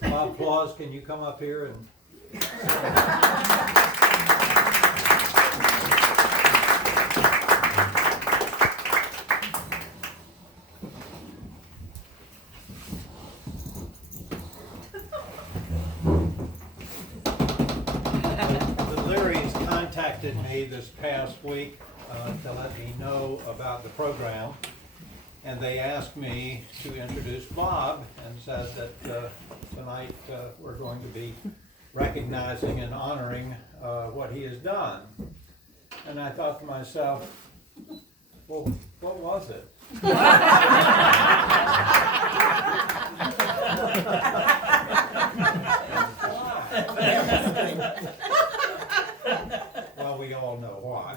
Bob Plausse, can you come up here and the Learys contacted me this past week to let me know about the program, and they asked me to introduce Bob and said that tonight we're going to be recognizing and honoring what he has done. And I thought to myself, well, what was it? Well, we all know why.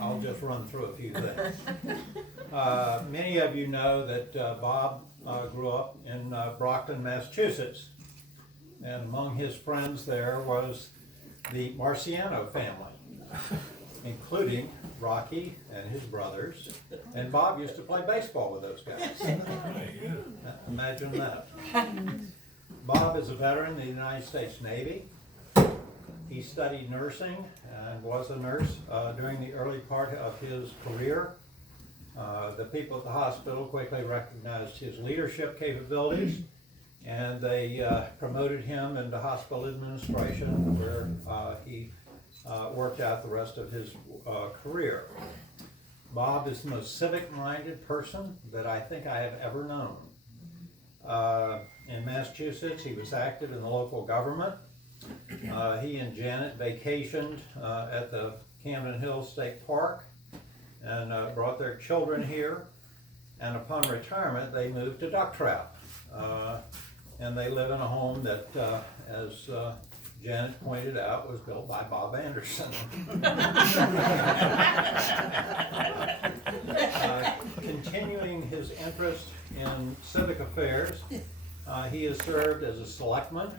I'll just run through a few things. Many of you know that Bob grew up in Brockton, Massachusetts. And among his friends there was the Marciano family, including Rocky and his brothers. And Bob used to play baseball with those guys. Imagine that. Bob is a veteran of the United States Navy. He studied nursing and was a nurse during the early part of his career. The people at the hospital quickly recognized his leadership capabilities, and they promoted him into hospital administration, where he worked out the rest of his career. Bob is the most civic-minded person that I think I have ever known. In Massachusetts, he was active in the local government. He and Janet vacationed at the Camden Hills State Park and brought their children here. And upon retirement, they moved to Duck Trap. And they live in a home that, as Janet pointed out, was built by Bob Anderson. Continuing his interest in civic affairs, he has served as a selectman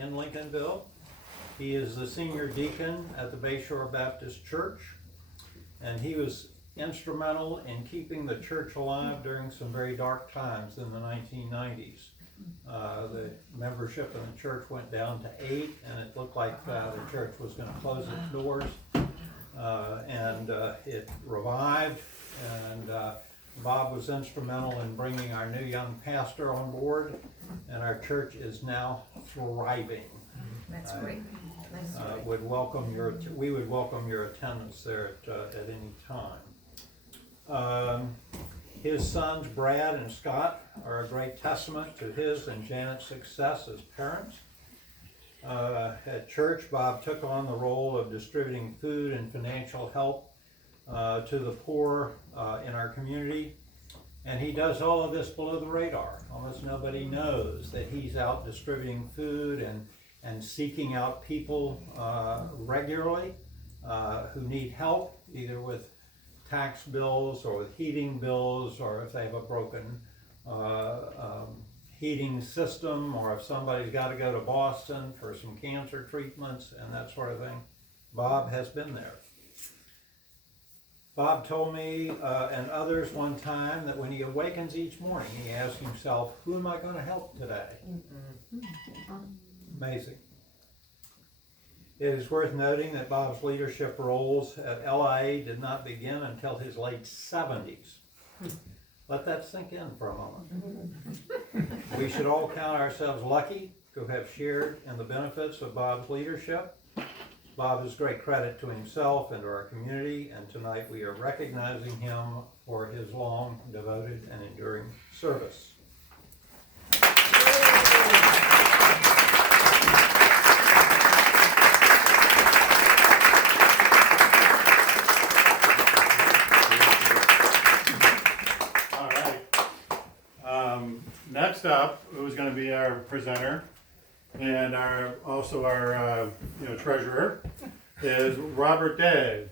in Lincolnville. He is the senior deacon at the Bayshore Baptist Church, and he was instrumental in keeping the church alive during some very dark times in the 1990s. The membership in the church went down to 8, and it looked like the church was going to close its doors, and it revived, and Bob was instrumental in bringing our new young pastor on board, and our church is now thriving. That's great. That's We would welcome your attendance there at any time. His sons, Brad and Scott, are a great testament to his and Janet's success as parents. At church, Bob took on the role of distributing food and financial help to the poor in our community. And he does all of this below the radar. Almost nobody knows that he's out distributing food and seeking out people regularly who need help, either with tax bills or with heating bills, or if they have a broken heating system, or if somebody's got to go to Boston for some cancer treatments and that sort of thing. Bob has been there. Bob told me and others one time that when he awakens each morning, he asks himself, who am I going to help today? Amazing. It is worth noting that Bob's leadership roles at LIA did not begin until his late 70s. Let that sink in for a moment. We should all count ourselves lucky to have shared in the benefits of Bob's leadership. Bob is great credit to himself and to our community, and tonight we are recognizing him for his long, devoted, and enduring service. Next up, who's going to be our presenter and our treasurer, is Robert Day.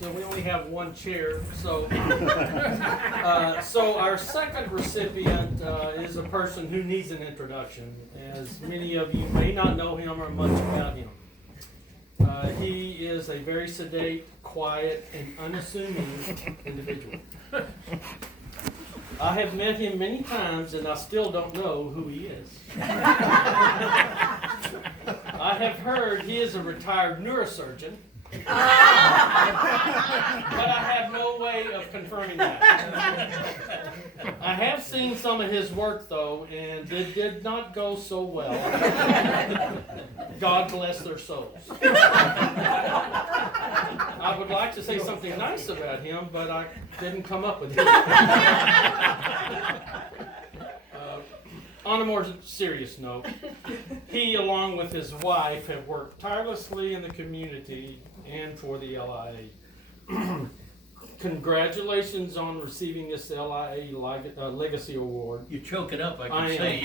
So we only have one chair. So, so our second recipient is a person who needs an introduction, as many of you may not know him or much about him. He is a very sedate, quiet, and unassuming individual. I have met him many times and I still don't know who he is. I have heard he is a retired neurosurgeon, but I have no way of confirming that. I have seen some of his work though, and it did not go so well. God bless their souls. I would like to say something nice about him, but I didn't come up with it. On a more serious note, he, along with his wife, have worked tirelessly in the community and for the LIA. Congratulations on receiving this LIA Legacy Award. You choke it up, I I can am. say.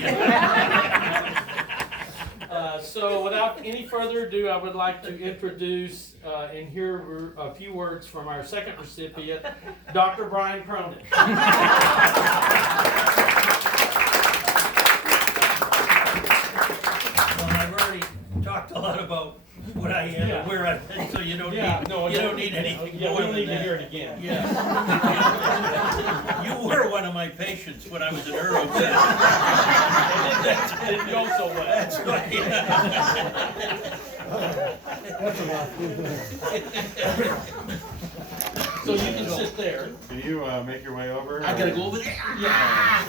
So without any further ado, I would like to introduce and hear a few words from our second recipient, Dr. Brian Cronin. Well, I've already talked a lot about what I am and where I've been, so you don't need anything Yeah, more we don't than need to that. hear it again. Yeah. You were one of my patients when I was in Earl. It didn't go so well. That's right. So you can sit there. Can you make your way over? I gotta go over there. Yeah.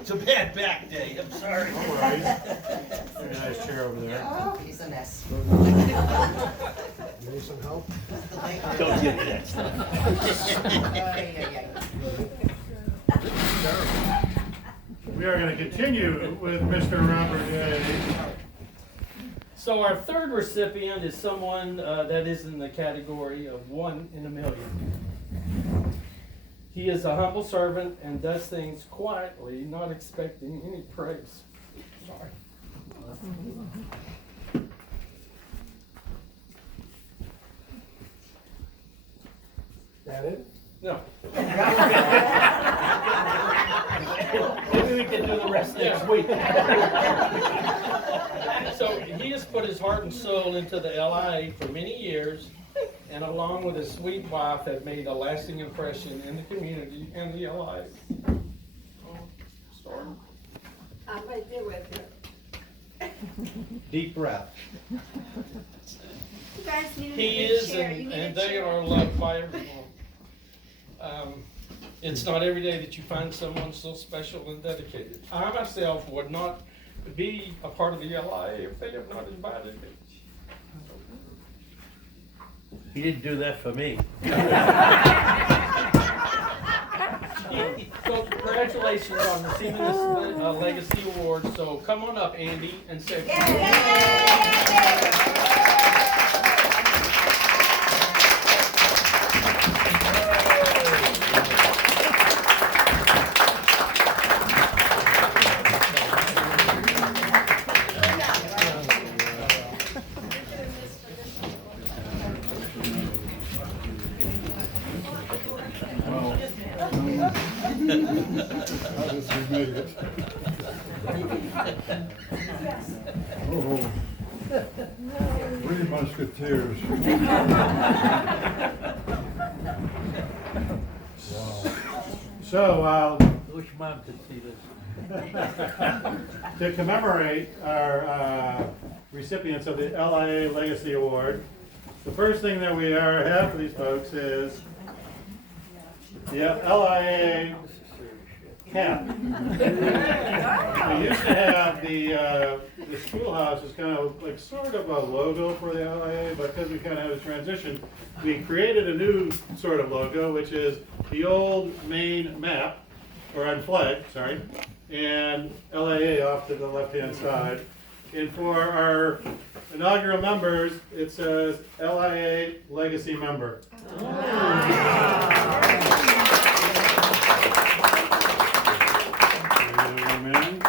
It's a bad back day, I'm sorry. No worries. Very nice chair over there. Oh, he's a mess. You need some help? Don't give me that stuff. We are going to continue with Mr. Robert Day. So our third recipient is someone that is in the category of 1 in a million. He is a humble servant and does things quietly, not expecting any praise. Sorry. That it? No. Maybe we can do the rest next week. So he has put his heart and soul into the LIA for many years, and along with his sweet wife have made a lasting impression in the community and the LIA. Start. I'm right there with you. Deep breath. You guys need He a is, chair. You need and a they chair. are loved by everyone. It's not every day that you find someone so special and dedicated. I myself would not be a part of the LIA if they have not invited me. He didn't do that for me. So congratulations on receiving this legacy award. So come on up, Andy, and say. I just made it. Oh, 3 Musketeers. So, Wish Mom could see this. to commemorate our recipients of the LIA Legacy Award, the first thing that we have for these folks is the LIA cap. We used to have the schoolhouse is kind of like sort of a logo for the LIA, but because we kind of had a transition, we created a new sort of logo, which is the old main map, or on flag, sorry, and LIA off to the left-hand side. And for our inaugural members, it says LIA Legacy Member. Amen.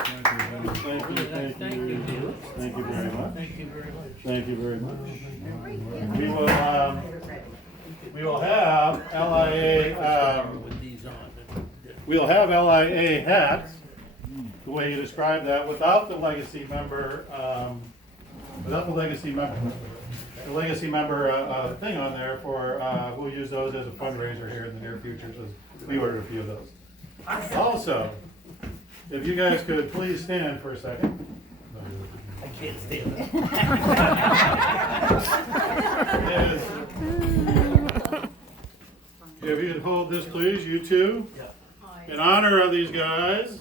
Thank you, thank you. Thank you very much. Thank you very much. Thank you very much. We will have LIA, With these on. we'll have LIA hats, the way you described that, without the legacy member, the legacy member thing on there for, we'll use those as a fundraiser here in the near future, so we ordered a few of those. Also, if you guys could please stand for a second. I can't stand it. Is- If you could hold this, please, you two. In honor of these guys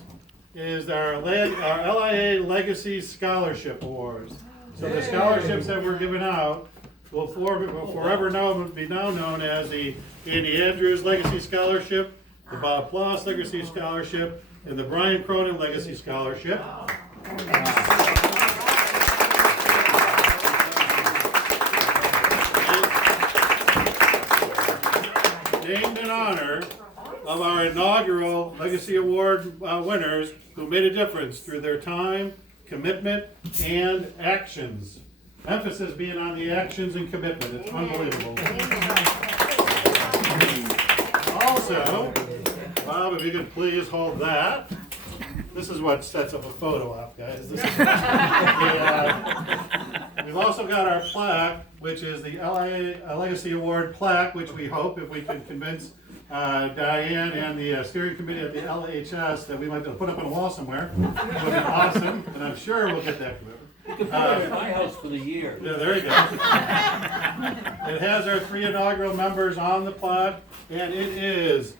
is our LIA Legacy Scholarship Awards. So the scholarships that we're giving out will forever be now known as the Andy Andrews Legacy Scholarship, the Bob Plausse Legacy Scholarship, and the Brian Cronin Legacy Scholarship. Named in honor of our inaugural Legacy Award winners who made a difference through their time, commitment, and actions. Emphasis being on the actions and commitment. It's unbelievable. Also, Bob, if you could please hold that. This is what sets up a photo op, guys. This is we've also got our plaque, which is the LIA Legacy Award plaque, which we hope, if we can convince Diane and the steering committee at the LHS that we might be able to put up on a wall somewhere. It would be awesome, and I'm sure we'll get that commitment. You can put it in my house for the year. Yeah, there you go. It has our 3 inaugural members on the plaque, and it is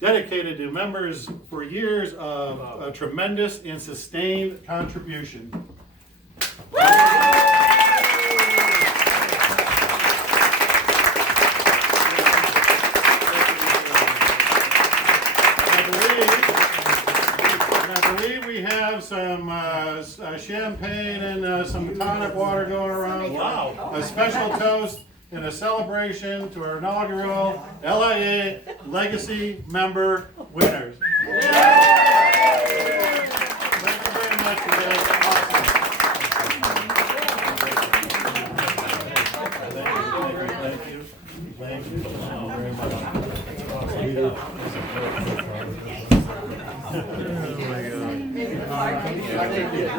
dedicated to members for years of tremendous and sustained contribution. I believe we have some champagne and some tonic water going around. Wow. A special toast and a celebration to our inaugural LIA Legacy member winners. Thank you very much, you guys. Awesome. Thank you. Thank you very much. Oh my God.